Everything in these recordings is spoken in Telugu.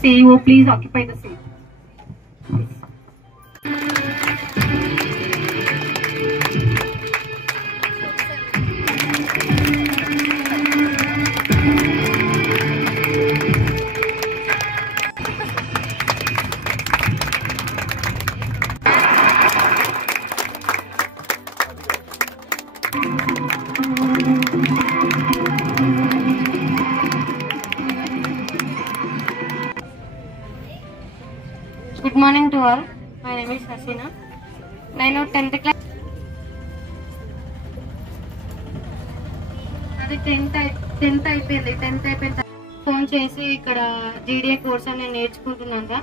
CEO, please occupy the seat. Good morning to all. My name is Hasina. నేను 10th class. అది 10th అయిపోయింది. ఫోన్ చేసి ఇక్కడ GDA కోర్స్ అని నేను నేర్చుకుంటున్నాను,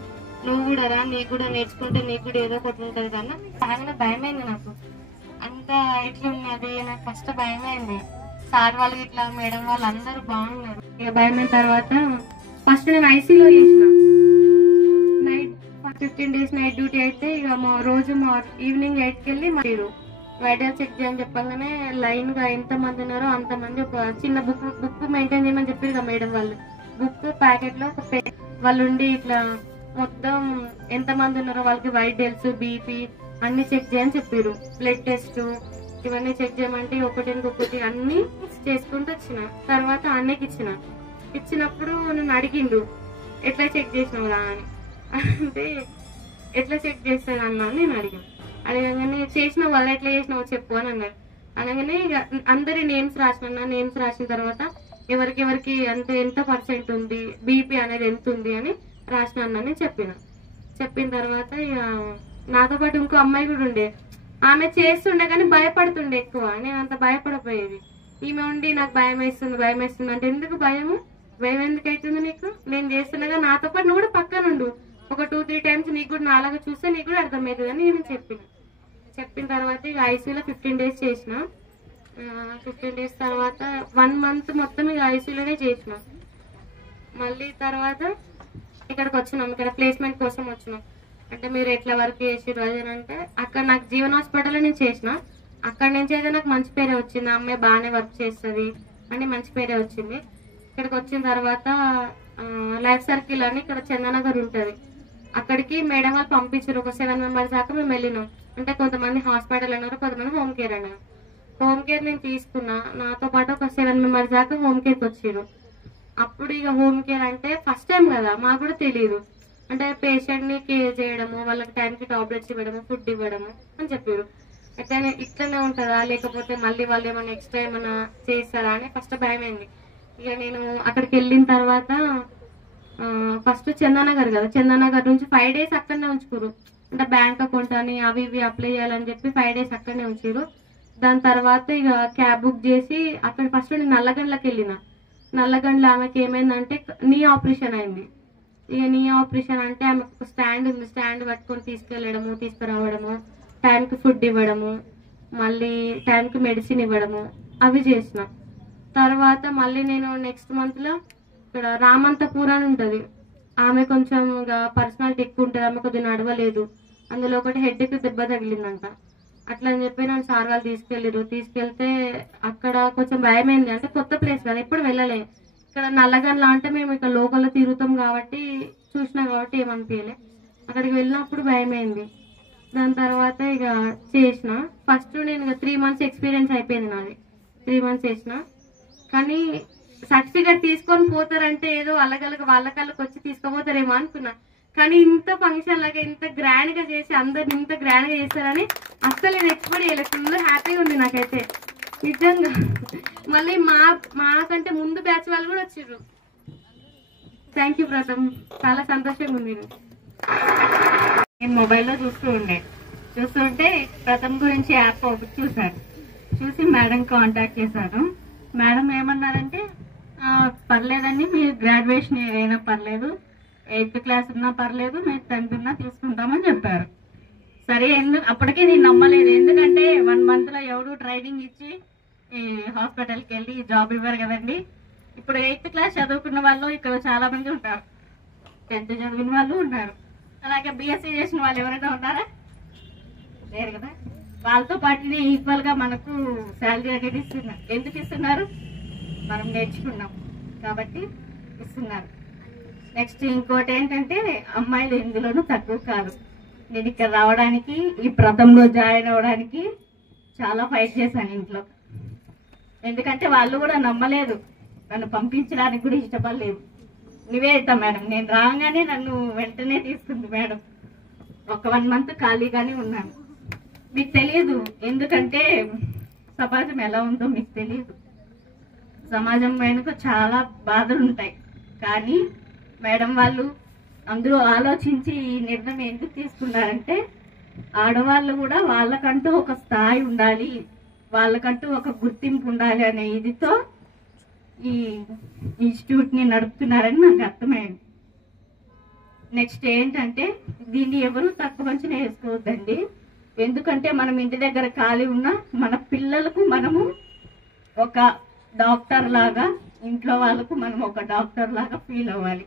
నువ్వు కూడా రా, నీకు కూడా నేర్చుకుంటే నీకు కూడా ఏదో ఒకటి ఉంటుంది కన్నా. చాలా భయమైంది నాకు, అంతా ఇట్లున్నది. నాకు ఫస్ట్ భయమైంది. సార్ వాళ్ళు ఇట్లా మేడం వాళ్ళు అందరూ బాగున్నారు. ఇక భయమైన తర్వాత ఫస్ట్ నేను ఐసీలో చేసిన నైట్ 15 days నైట్ డ్యూటీ అయితే ఇక రోజు ఈవినింగ్ 8కి వెళ్ళి మీరు వైటల్ చెక్ చేయని చెప్పగానే లైన్ గా ఎంత మంది ఉన్నారో అంతమంది ఒక చిన్న బుక్ మెయింటైన్ చేయమని చెప్పారు కదా మేడం వాళ్ళు. బుక్ ప్యాకెట్ లో ఒక వాళ్ళు ఉండి ఇట్లా మొత్తం ఎంత మంది ఉన్నారో వాళ్ళకి వైటల్స్, బీపీ అన్ని చెక్ చేయని చెప్పారు. బ్లడ్ టెస్ట్ ఇవన్నీ చెక్ చేయమంటే ఒకటి అన్ని చేసుకుంటూ వచ్చిన. తర్వాత అన్నకి ఇచ్చినప్పుడు నన్ను అడిగిండు ఎట్లా చెక్ చేసినావురా అని. అంటే ఎట్లా చెక్ చేస్తాను అన్నా నేను అడగగానే చేసిన వాళ్ళు ఎట్లా చేసినావో చెప్పు అని అన్నాడు. అనగానే ఇక అందరి నేమ్స్ రాసిన తర్వాత ఎవరికి అంటే ఎంత పర్సెంట్ ఉంది, బీపీ అనేది ఎంత ఉంది అని రాసిన అన్నని చెప్పిన తర్వాత ఇక నాతో పాటు ఇంకో అమ్మాయి కూడా ఉండే. ఆమె చేస్తుండే కానీ భయపడుతుండే ఎక్కువ. నేను అంత భయపడపోయేది. ఈమె ఉండి నాకు భయం వేస్తుంది అంటే ఎందుకు భయం ఎందుకు అవుతుంది నీకు, నేను చేస్తుండగా నాతో పాటు నువ్వు కూడా పక్కనుండు, ఒక 2-3 times నీకు కూడా నాలాగా చూస్తే నీకు కూడా అర్థమవుతుంది అని నేను చెప్పిన తర్వాత ఇక ఐసీయూలో 15 days చేసిన. 15 days తర్వాత 1 month మొత్తం ఇక ఐసీయూలోనే చేసిన. మళ్ళీ తర్వాత ఇక్కడికి వచ్చినాం, ఇక్కడ ప్లేస్మెంట్ కోసం వచ్చినాం. అంటే మీరు ఎట్లా వర్క్ చేసిర్రు అది అంటే అక్కడ నాకు జీవన్ హాస్పిటల్లో నేను చేసిన. అక్కడ నుంచి అయితే నాకు మంచి పేరే వచ్చింది, అమ్మాయి బాగానే వర్క్ చేస్తుంది అని మంచి పేరే వచ్చింది. ఇక్కడికి వచ్చిన తర్వాత లైఫ్ సర్కిల్ అని ఇక్కడ చందనగర్ ఉంటుంది, అక్కడికి మేడం వాళ్ళు పంపించారు. ఒక 7 members దాకా మేము వెళ్ళినాం. అంటే కొంతమంది హాస్పిటల్ అన్నారు, కొంతమంది హోమ్ కేర్ అన్నారు. హోమ్ కేర్ నేను తీసుకున్నా, నాతో పాటు ఒక 7 members దాకా హోమ్ కేర్కి వచ్చారు. అప్పుడు ఇక హోమ్ కేర్ అంటే ఫస్ట్ టైం కదా, మాకు కూడా తెలియదు. అంటే పేషెంట్ ని కేర్ చేయడము, వాళ్ళకి టైంకి టాబ్లెట్స్ ఇవ్వడము, ఫుడ్ ఇవ్వడము అని చెప్పారు. అయితే ఇట్లనే ఉంటుందా లేకపోతే మళ్ళీ వాళ్ళు ఏమైనా ఎక్స్ట్రా ఏమైనా చేస్తారా అని ఫస్ట్ భయమైంది. ఇక నేను అక్కడికి వెళ్ళిన తర్వాత ఫస్ట్ చందానగర్ కదా, చందానగర్ నుంచి 5 days అక్కడనే ఉంచుకోరు. అంటే బ్యాంక్ అకౌంట్ అని అవి ఇవి అప్లై చేయాలని చెప్పి 5 days అక్కడనే ఉంచారు. దాని తర్వాత ఇక క్యాబ్ బుక్ చేసి అక్కడ ఫస్ట్ నేను నల్లగండ్లకి వెళ్ళిన. నల్లగండ్ల ఆమెకి ఏమైందంటే నీ ఆపరేషన్ అయింది. ఇక నీ ఆపరేషన్ అంటే ఆమెకు ఒక స్టాండ్ ఉంది, స్టాండ్ పట్టుకొని తీసుకెళ్లడము తీసుకురావడము, టైంకి ఫుడ్ ఇవ్వడము, మళ్ళీ టైంకి మెడిసిన్ ఇవ్వడము అవి చేసిన. తర్వాత మళ్ళీ నేను నెక్స్ట్ మంత్ లో ఇక్కడ రామంతపూర్ అని ఉంటుంది, ఆమె కొంచెం పర్సనాలిటీ ఎక్కువ ఉంటుంది, ఆమె కొద్దిగా నడవలేదు, అందులో ఒకటి హెడ్కి దెబ్బ తగిలిందంట. అట్లా అని చెప్పి నన్ను సార్ వాళ్ళు తీసుకెళ్తే అక్కడ కొంచెం భయమైంది. అంటే కొత్త ప్లేస్ కదా, ఎప్పుడు వెళ్ళలే. ఇక్కడ నల్లగండ్ల అంటే మేము ఇక్కడ లోకల్లో తిరుగుతాం కాబట్టి చూసినా కాబట్టి ఏమనిపించలే. అక్కడికి వెళ్ళినప్పుడు భయమైంది. దాని తర్వాత ఇక చేసిన. ఫస్ట్ నేను ఇక 3 months ఎక్స్పీరియన్స్ అయిపోయింది నాది. 3 months చేసిన. కానీ సర్టిఫికేట్ తీసుకొని పోతారంటే ఏదో అలగలగ వాళ్ళ కళ్ళకి వచ్చి తీసుకుపోతారేమో అనుకున్నా. కానీ ఇంత ఫంక్షన్ లాగా ఇంత గ్రాండ్ గా చేసి అందరిని ఇంత గ్రాండ్ గా చేస్తారని అస్సలు నేను ఎక్స్పెక్ట్ చేయలేదు. ఫుల్ హ్యాపీగా ఉంది నాకైతే నిజంగా. మళ్ళీ మాకంటే ముందు బ్యాచ్ వాళ్ళు కూడా వచ్చిర్రు. థ్యాంక్ యూ ప్రథమ్, చాలా సంతోషంగా ఉంది. నేను మొబైల్లో చూస్తుంటే ప్రథమ్ గురించి యాప్ చూసి మేడం కాంటాక్ట్ చేశాను. మేడం ఏమన్నారంటే పర్లేదండి, మీరు గ్రాడ్యుయేషన్ అయినా పర్లేదు, 8th class ఉన్నా పర్లేదు, మీరు 10th ఉన్నా తీసుకుంటామని చెప్పారు. సరే, అప్పటికే నేను నమ్మలేదు. ఎందుకంటే 1 month లో ఎవరు ట్రైనింగ్ ఇచ్చి హాస్పిటల్కి వెళ్ళి జాబ్ ఇవ్వరు కదండి. ఇప్పుడు 8th class చదువుకున్న వాళ్ళు ఇక్కడ చాలా మంది ఉంటారు, 10th చదివిన వాళ్ళు ఉన్నారు, అలాగే BSc చేసిన వాళ్ళు ఎవరైనా ఉన్నారా? లేరు కదా. వాళ్ళతో పాటు ఈక్వల్ గా మనకు శాలరీ అనేది ఇస్తున్నారు. ఎందుకు ఇస్తున్నారు? మనం నేర్చుకున్నాం కాబట్టి ఇస్తున్నారు. నెక్స్ట్ ఇంకోటి ఏంటంటే అమ్మాయిలు ఎందులోనూ తక్కువ కాదు. నేను ఇక్కడ రావడానికి, ఈ ప్రథంలో జాయిన్ అవ్వడానికి చాలా ఫైట్ చేశాను ఇంట్లో. ఎందుకంటే వాళ్ళు కూడా నమ్మలేదు, నన్ను పంపించడానికి కూడా ఇష్టపడలేదు. నివేదిత మేడం నేను రాగానే నన్ను వెంటనే తీసుకుంది మేడం. ఒక 1 month ఖాళీగానే ఉన్నాను. మీకు తెలియదు, ఎందుకంటే సమాజం ఎలా ఉందో మీకు తెలియదు. సమాజం వెనుక చాలా బాధలు ఉంటాయి. కానీ మేడం వాళ్ళు అందరూ ఆలోచించి ఈ నిర్ణయం ఎందుకు తీసుకున్నారంటే, ఆడవాళ్ళు కూడా వాళ్ళకంటూ ఒక స్థాయి ఉండాలి, వాళ్ళకంటూ ఒక గుర్తింపు ఉండాలి అనే ఇదితో ఈ ఇన్స్టిట్యూట్ని నడుపుతున్నారని నాకు అర్థమైంది. నెక్స్ట్ ఏంటంటే, దీన్ని ఎవరు తక్కువ అంచనా వేసుకోవద్దండి. ఎందుకంటే మనం ఇంటి దగ్గర ఖాళీ ఉన్నా మన పిల్లలకు మనము ఒక డాక్టర్ లాగా, ఇంట్లో వాళ్ళకు మనం ఒక డాక్టర్ లాగా ఫీల్ అవ్వాలి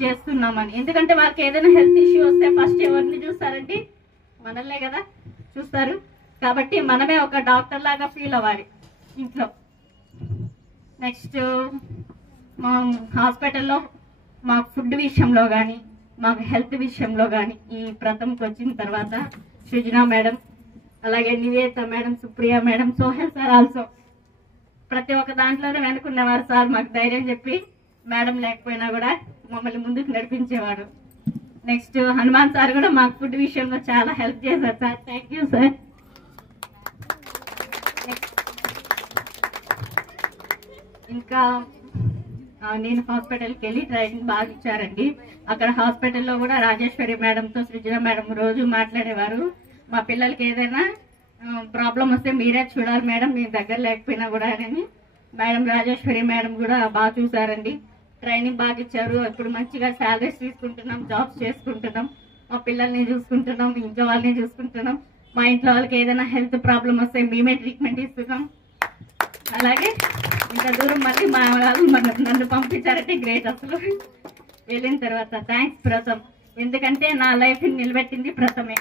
చేస్తున్నామని. ఎందుకంటే వాళ్ళకి ఏదైనా హెల్త్ ఇష్యూ వస్తే ఫస్ట్ ఎవరిని చూస్తారండి? మనల్నే కదా చూస్తారు. కాబట్టి మనమే ఒక డాక్టర్ లాగా ఫీల్ అవ్వాలి ఇంట్లో. నెక్స్ట్ మా హాస్పిటల్లో మాకు ఫుడ్ విషయంలో కానీ, మాకు హెల్త్ విషయంలో కానీ ఈ ప్రథమ్కి వచ్చిన తర్వాత సృజన మేడం, అలాగే Niveditha madam, Supriya madam, Sohel sir also ప్రతి ఒక్క దాంట్లోనే వెనుకున్నవారు సార్. మాకు ధైర్యం చెప్పి మేడం లేకపోయినా కూడా మమ్మల్ని ముందుకు నడిపించేవాడు. నెక్స్ట్ హనుమాన్ సార్ కూడా మాకు ఫుడ్ విషయంలో చాలా హెల్ప్ చేశారు సార్. Thank you sir. ఇంకా నేను హాస్పిటల్కి వెళ్ళి ట్రైనింగ్ బాగా ఇచ్చారండి. అక్కడ హాస్పిటల్లో కూడా రాజేశ్వరి మేడంతో సృజన మేడం రోజు మాట్లాడేవారు. మా పిల్లలకి ఏదైనా ప్రాబ్లం వస్తే మీరే చూడాలి మేడం, మీ దగ్గర లేకపోయినా కూడా అని మేడం రాజేశ్వరి మేడం కూడా బాగా చూసారండి. ట్రైనింగ్ బాగా ఇచ్చారు. ఇప్పుడు మంచిగా శాలరీస్ తీసుకుంటున్నాం, జాబ్స్ చేసుకుంటున్నాం, మా పిల్లల్ని చూసుకుంటున్నాం, ఇంట్లో వాళ్ళని చూసుకుంటున్నాం. మా ఇంట్లో వాళ్ళకి ఏదైనా హెల్త్ ప్రాబ్లం వస్తే మేమే ట్రీట్మెంట్ ఇస్తున్నాం. అలాగే ఇంత దూరం మళ్ళీ మా వాళ్ళు నన్ను పంపించారంటే గ్రేట్. అసలు వెళ్ళిన తర్వాత థ్యాంక్స్ ప్రథమ్, ఎందుకంటే నా లైఫ్ని నిలబెట్టింది ప్రథమే.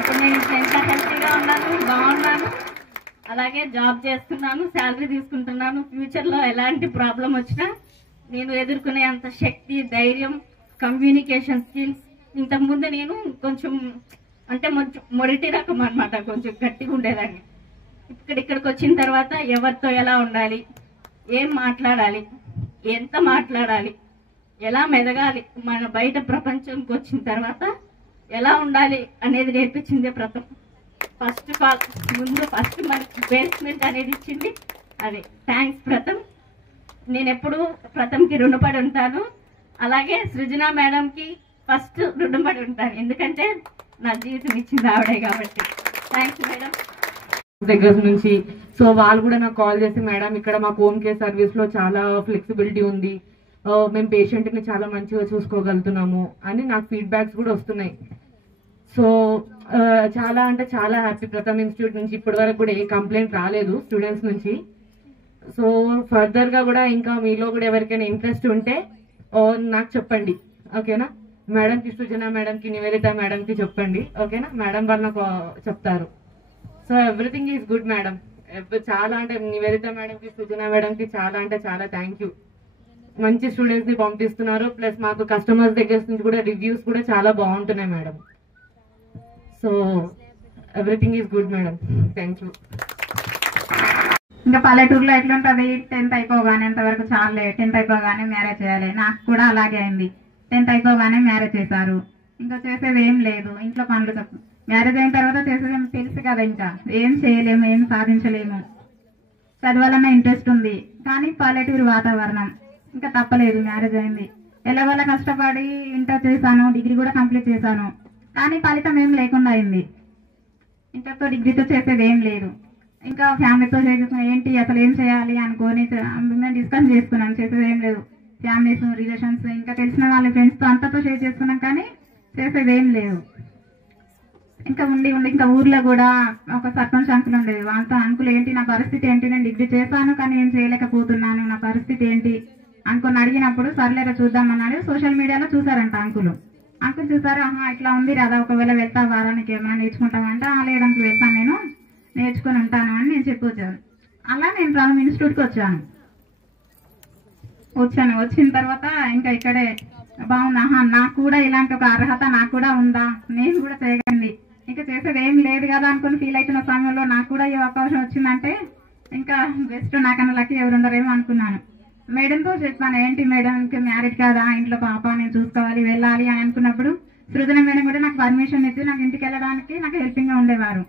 ఇప్పుడు నేను ఎంత హెల్తీగా ఉన్నాను, బాగున్నాను, అలాగే జాబ్ చేస్తున్నాను, శాలరీ తీసుకుంటున్నాను. ఫ్యూచర్లో ఎలాంటి ప్రాబ్లం వచ్చినా నేను ఎదుర్కొనే అంత శక్తి, ధైర్యం, కమ్యూనికేషన్ స్కిల్స్. ఇంతకుముందు నేను కొంచెం అంటే మొదటి రకం అనమాట, కొంచెం గట్టిగా ఉండేదాన్ని. ఇక్కడికి వచ్చిన తర్వాత ఎవరితో ఎలా ఉండాలి, ఏం మాట్లాడాలి, ఎంత మాట్లాడాలి, ఎలా మెదగాలి, మన బయట ప్రపంచంకి వచ్చిన తర్వాత ఎలా ఉండాలి అనేది నేర్పించిందే ప్రథమ్. ఫస్ట్ ఆఫ్ ఆల్ ముందు మనకి బేస్మెంట్ అనేది ఇచ్చింది అదే. థ్యాంక్స్ ప్రథమ్. నేను ఎప్పుడు ప్రథమ్కి రుణపడి ఉంటాను. అలాగే సృజన మేడంకి ఫస్ట్ రుణపడి ఉంటాను, ఎందుకంటే నా జీవితం ఇచ్చింది ఆవిడే కాబట్టి. Thanks madam. దగ్గర నుంచి సో వాళ్ళు కూడా నాకు కాల్ చేసి, మేడం ఇక్కడ మా హోమ్ కేర్ సర్వీస్ లో చాలా ఫ్లెక్సిబిలిటీ ఉంది, మేము పేషెంట్ ని చాలా మంచిగా చూసుకోగలుగుతున్నాము అని నాకు ఫీడ్బ్యాక్స్ కూడా వస్తున్నాయి. సో చాలా అంటే చాలా హ్యాపీ. ప్రథమ్ ఇన్స్టిట్యూట్ నుంచి ఇప్పటి వరకు కూడా ఏ కంప్లైంట్ రాలేదు స్టూడెంట్స్ నుంచి. సో ఫర్దర్ గా కూడా ఇంకా మీలో కూడా ఎవరికైనా ఇంట్రెస్ట్ ఉంటే నాకు చెప్పండి, ఓకేనా? మేడంకి, సృజన మేడంకి, నివేదిత మేడంకి చెప్పండి, ఓకేనా? మేడం వాళ్ళు నాకు చెప్తారు. So everything is good madam. చాలా అంటే నివేదిత మేడంకి, సృజన మేడంకి చాలా అంటే చాలా థ్యాంక్ యూ. మంచి స్టూడెంట్స్ ని పంపిస్తున్నారు, ప్లస్ మాకు కస్టమర్స్ దగ్గర నుంచి కూడా రివ్యూస్ కూడా చాలా బాగుంటున్నాయి madam. So everything is good madam. Thank you. ఇంకా పల్లెటూరులో ఎట్లుంటది, 10th అయిపోగానే ఎంతవరకు చాలే, 10th అయిపోగానే మ్యారేజ్ చేయాలి. నాకు కూడా అలాగే అయింది. 10th అయిపోగానే మ్యారేజ్ చేశారు. ఇంకా చేసేది ఏం లేదు, ఇంట్లో పనులు తప్ప. మ్యారేజ్ అయిన తర్వాత చేసేది తెలుసు కదా, ఇంకా ఏం చేయలేము, ఏం సాధించలేము. చదవాలన్న ఇంట్రెస్ట్ ఉంది, కానీ పల్లెటూరు వాతావరణం ఇంకా తప్పలేదు. మ్యారేజ్ అయింది, ఎలాగోలా కష్టపడి ఇంటర్ చేశాను, డిగ్రీ కూడా కంప్లీట్ చేశాను, కానీ ఫలితం ఏం లేకుండా అయింది. ఇంటర్తో డిగ్రీతో చేసేది ఏం లేదు. ఇంకా ఫ్యామిలీతో చేసుకున్నా ఏంటి అసలు ఏం చేయాలి అనుకొని మేము డిస్కస్ చేసుకున్నాం. చేసేది ఏం లేదు. ఫ్యామిలీస్, రిలేషన్స్, ఇంకా తెలిసిన వాళ్ళ ఫ్రెండ్స్తో అంతతో షేర్ చేసుకున్నాం, కానీ చేసేది ఏం లేదు. ఇంకా ఉండి ఇంకా ఊర్లో కూడా ఒక సర్పంచ్ అంకుల్ ఉండేది. వాళ్ళతో అంకుల్ ఏంటి నా పరిస్థితి ఏంటి, నేను డిగ్రీ చేశాను కానీ ఏం చేయలేకపోతున్నాను, నా పరిస్థితి ఏంటి అనుకుని అడిగినప్పుడు సర్లేరా చూద్దామన్నాడు. సోషల్ మీడియాలో చూసారంట అంకుల్ చూసారు, ఇట్లా ఉంది రాదా, ఒకవేళ వెళ్తా వారానికి ఏమైనా నేర్చుకుంటామంటే లేడానికి వెళ్తాను, నేను నేర్చుకుని ఉంటాను అని నేను చెప్పొచ్చాను. అలా నేను ప్రథమ్ ఇన్స్టిట్యూట్కి వచ్చాను. వచ్చిన తర్వాత ఇంకా ఇక్కడే బాగుంది, ఆహా నాకు కూడా ఇలాంటి ఒక అర్హత నాకు కూడా ఉందా, నేను కూడా చేయగలిగింది, ఇంకా చేసేది ఏం లేదు కదా అనుకుని ఫీల్ అవుతున్న సమయంలో నాకు కూడా ఈ అవకాశం వచ్చిందంటే ఇంకా బెస్ట్, నాకన్నా లక్కీ ఎవరు ఉండరేమో అనుకున్నాను. మేడంతో చెప్పాను, ఏంటి మేడం ఇంకా మ్యారేజ్ కాదా, ఇంట్లో పాప నేను చూసుకోవాలి వెళ్ళాలి అని అనుకున్నప్పుడు సృజన మేడం కూడా నాకు పర్మిషన్ ఇచ్చి నాకు ఇంటికి వెళ్ళడానికి నాకు హెల్పింగ్గా ఉండేవారు.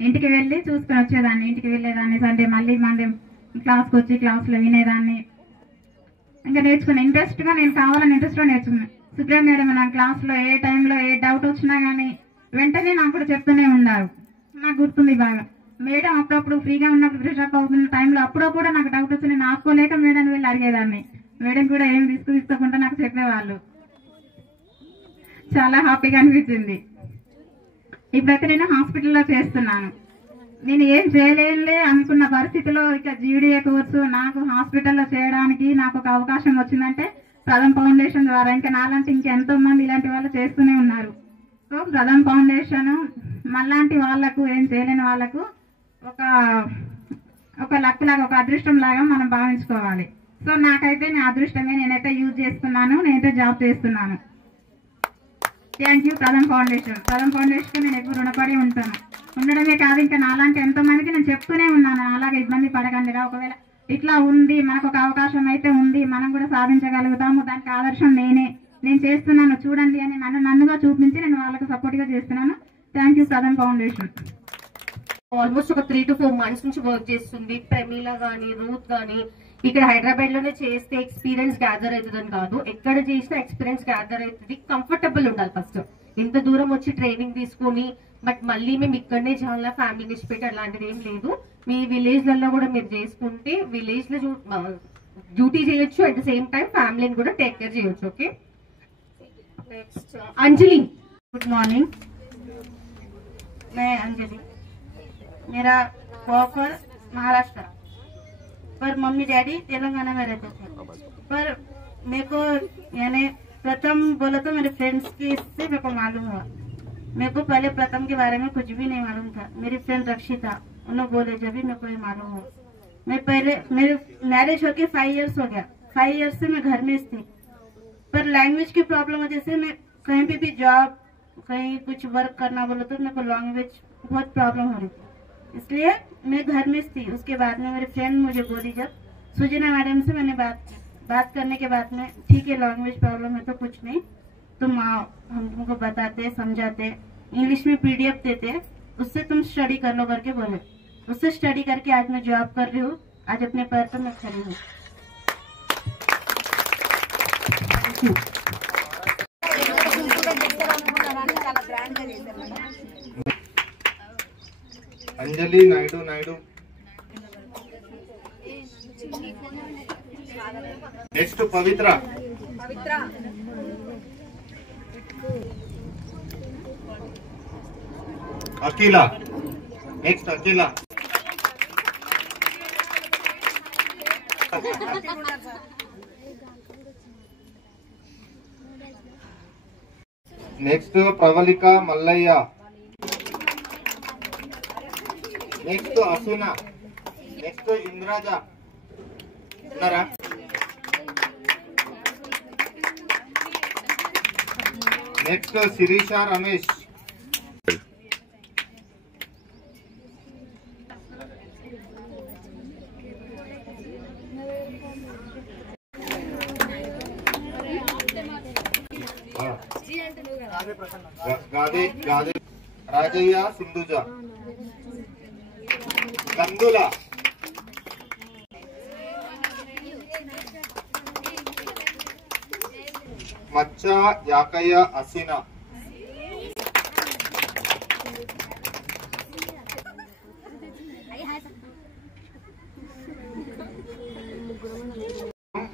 ఇంటికి వెళ్ళి చూసుకొని వచ్చేదాన్ని, ఇంటికి వెళ్ళేదాన్ని, సండే మళ్ళీ మండే క్లాస్కి వచ్చి క్లాస్లో వినేదాన్ని. ఇంకా నేర్చుకుని ఇంట్రెస్ట్గా నేను కావాలని ఇంట్రెస్ట్గా నేర్చుకున్నాను. సుప్రీం మేడం నా క్లాస్లో ఏ టైంలో ఏ డౌట్ వచ్చినా కానీ వెంటనే నాకు కూడా చెప్తూనే ఉన్నారు, నాకు గుర్తుంది బాగా. మేడం అప్పుడప్పుడు ఫ్రీగా ఉన్నప్పుడు ఫ్రెషప్ అవుతున్న టైంలో అప్పుడప్పుడు నాకు డౌట్ వచ్చి నేను ఆపుకోలేక మేడం వెళ్ళి అడిగేదాన్ని. మేడం కూడా ఏం రిస్క్ తీసుకోకుండా నాకు చెప్పేవాళ్ళు. చాలా హ్యాపీగా అనిపించింది. ఇప్పుడైతే నేను హాస్పిటల్లో చేస్తున్నాను. నేను ఏం చేయలేనులే అనుకున్న పరిస్థితిలో ఇక జీడీఏ కోర్సు నాకు హాస్పిటల్లో చేయడానికి నాకు ఒక అవకాశం వచ్చిందంటే ప్రథమ్ ఫౌండేషన్ ద్వారా. ఇంకా నాలాంటి ఇంకెంతో మంది ఇలాంటి వాళ్ళు చేస్తూనే ఉన్నారు. సో ప్రథమ్ ఫౌండేషన్ మళ్ళాంటి వాళ్లకు, ఏం చేయలేని వాళ్లకు ఒక లక్ లాగా, ఒక అదృష్టం లాగా మనం భావించుకోవాలి. సో నాకైతే నా అదృష్టమే, నేనైతే యూజ్ చేసుకున్నాను, నేనైతే జాబ్ చేస్తున్నాను. Thank you Pratham foundation. Pratham ఫౌండేషన్కి నేను ఎప్పుడు రుణపడి ఉంటాను. ఉండడమే కాదు, ఇంకా నాలాంటి ఎంతో మందికి నేను చెప్తూనే ఉన్నాను, అలాగే ఇబ్బంది పడకండిరా, ఒకవేళ ఇట్లా ఉంది, మనకు ఒక అవకాశం అయితే ఉంది, మనం కూడా సాధించగలుగుతాము, దానికి ఆదర్శం నేను చేస్తున్నాను చూడండి అని నన్నుగా చూపించి నేను వాళ్ళకి సపోర్ట్గా చేస్తున్నాను. Thank you Pratham foundation. Almost ఒక 3 to 4 months నుంచి వర్క్ చేస్తుంది. ప్రమీల గానీ, రూత్ గానీ ఇక్కడ హైదరాబాద్ లోనే చేస్తే ఎక్స్పీరియన్స్ గ్యాదర్ అవుతుందని కాదు, ఎక్కడ చేసినా ఎక్స్పీరియన్స్ గ్యాదర్ అవుతుంది. కంఫర్టబుల్ ఉండాలి ఫస్ట్. ఇంత దూరం వచ్చి ట్రైనింగ్ తీసుకొని బట్ మళ్ళీ మేము ఇక్కడనే చాలా ఫ్యామిలీ నుంచి పెట్టి అలాంటిది ఏం లేదు. మీ విలేజ్ లలో కూడా మీరు చేసుకుంటే విలేజ్ లో డ్యూటీ చేయొచ్చు, అట్ ద సేమ్ టైం ఫ్యామిలీని కూడా టేక్ కేర్ చేయొచ్చు. Okay, next Anjali. Good morning, मैं अंजलि। मेरा प्रॉपर महाराष्ट्र, पर मम्मी डैडी तेलंगाना में रहते थे। पर मेरे को यानी प्रथम बोला तो मेरे फ्रेंड्स की से मेरे को मालूम हुआ। मेरे को पहले प्रथम के बारे में कुछ भी नहीं मालूम था। मेरी फ्रेंड रक्षिता उन्होंने बोले जब भी मेरे को ये मालूम हुआ। मैं पहले मेरे मैरिज होके 5 years हो गया। 5 years से मैं घर में थी, पर लैंग्वेज की प्रॉब्लम वजह से मैं कहीं पे भी जॉब, कहीं कुछ वर्क करना बोलो तो मेरे को लैंग्वेज बहुत प्रॉब्लम हो रही थी, इसलिए मैं घर में थी। उसके बाद में मेरे फ्रेंड मुझे बोली, जब सुजना मैडम से मैंने बात करने के बाद में, ठीक है लैंग्वेज प्रॉब्लम है तो कुछ नहीं, तुम आओ, हम तुमको बताते समझाते, इंग्लिश में PDF देते, उससे तुम स्टडी कर लो करके बोले। उससे स्टडी करके आज मैं जॉब कर रही हूँ, आज अपने पैर पर मैं खड़ी हूँ। Anjali Naidu. Next Pavitra. Akila. Next Akila. Next Pravalika Mallaiah. Next Asuna. Next Indraja ఉన్నారా? नेक्स्ट शिरीषा रमेश। गादे राजయ్య సింధుజ। కందుల। మచ్చ యాకయ్య అసినా।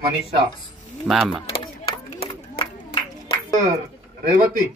मनीषा मैम। रेवती।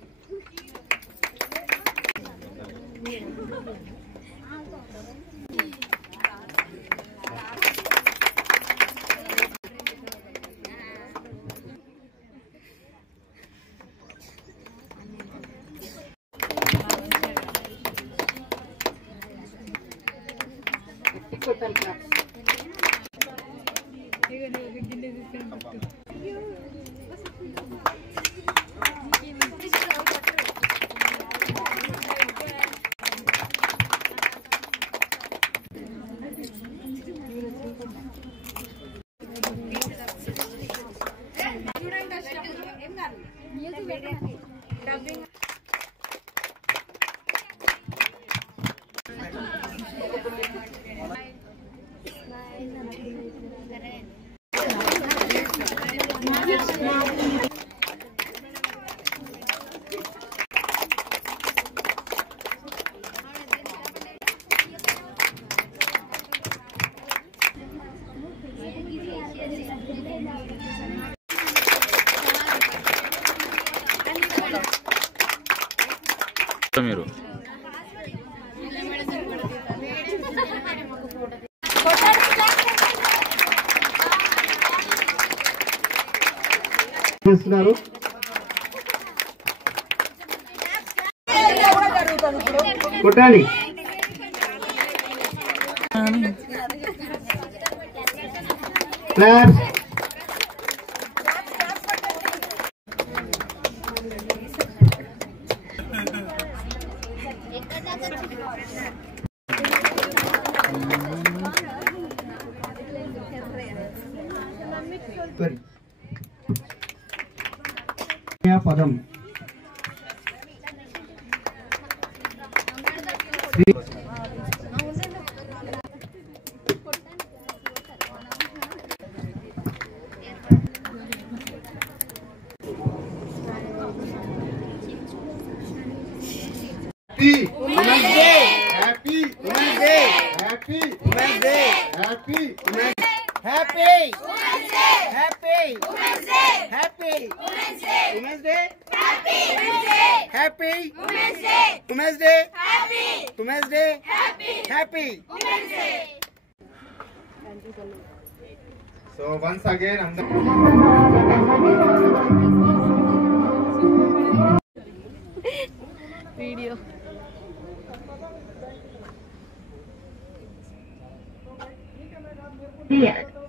మీరు చేస్తున్నారు. కొట్టాలి. క్లాప్స్. పదం So once again, video Yeah.